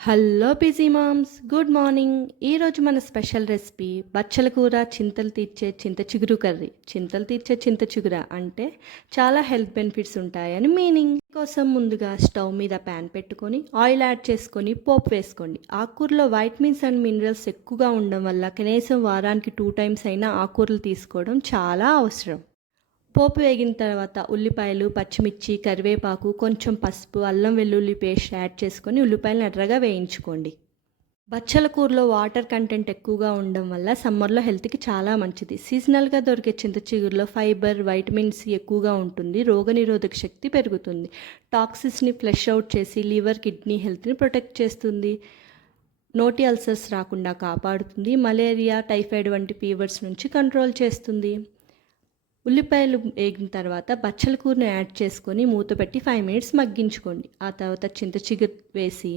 Hello busy moms good morning ఈరోజు మన special recipe బచ్చల కూర చింతలు తీర్చే చింత చిగురు కర్రీ. చింతలు తీర్చే చింత చిగుర అంటే చాలా హెల్త్ బెనిఫిట్స్ ఉంటాయని మీనింగ్ కోసం ముందుగా స్టవ్ మీద ప్యాన్ పెట్టుకొని ఆయిల్ యాడ్ చేసుకొని పోపు వేసుకోండి. ఆకుకూరలో వైటమిన్స్ అండ్ మినరల్స్ ఎక్కువగా ఉండడం వల్ల కనీసం వారానికి టూ టైమ్స్ అయినా ఆకుకూరలు తీసుకోవడం చాలా అవసరం. పోపు వేగిన తర్వాత ఉల్లిపాయలు పచ్చిమిర్చి కరివేపాకు కొంచెం పసుపు అల్లం వెల్లుల్లి పేస్ట్ యాడ్ చేసుకొని ఉల్లిపాయలను ఎర్రగా వేయించుకోండి. బచ్చల కూరలో వాటర్ కంటెంట్ ఎక్కువగా ఉండడం వల్ల సమ్మర్లో హెల్త్కి చాలా మంచిది. సీజనల్గా దొరికే చింత చిగురులో ఫైబర్ వైటమిన్స్ ఎక్కువగా ఉంటుంది. రోగనిరోధక శక్తి పెరుగుతుంది. టాక్సిస్ని ఫ్లెష్ అవుట్ చేసి లివర్ కిడ్నీ హెల్త్ని ప్రొటెక్ట్ చేస్తుంది. నోటి అల్సర్స్ రాకుండా కాపాడుతుంది. మలేరియా టైఫాయిడ్ వంటి ఫీవర్స్ నుంచి కంట్రోల్ చేస్తుంది. ఉల్లిపాయలు వేగిన తర్వాత బచ్చల కూరను యాడ్ చేసుకొని మూత పెట్టి ఫైవ్ మినిట్స్ మగ్గించుకోండి. ఆ తర్వాత చింత చిగురు వేసి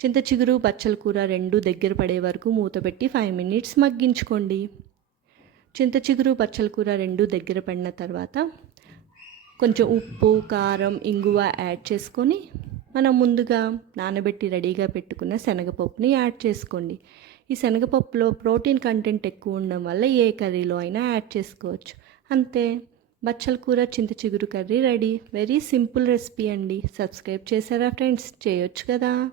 చింత చిగురు బచ్చల కూర రెండు దగ్గర పడే వరకు మూత పెట్టి ఫైవ్ మినిట్స్ మగ్గించుకోండి. చింత చిగురు బచ్చల కూర రెండు దగ్గర పడిన తర్వాత కొంచెం ఉప్పు కారం ఇంగువ యాడ్ చేసుకొని మనం ముందుగా నానబెట్టి రెడీగా పెట్టుకున్న శనగపప్పుని యాడ్ చేసుకోండి. ఈ శనగపప్పులో ప్రోటీన్ కంటెంట్ ఎక్కువ ఉండడం వల్ల ఏ కర్రీలో అయినా యాడ్ చేసుకోవచ్చు. అంతే. బచ్చల కూర చింత చిగురు curry ready. Very simple recipe అండి. సబ్స్క్రైబ్ చేశారా ఫ్రెండ్స్? చేయొచ్చు కదా.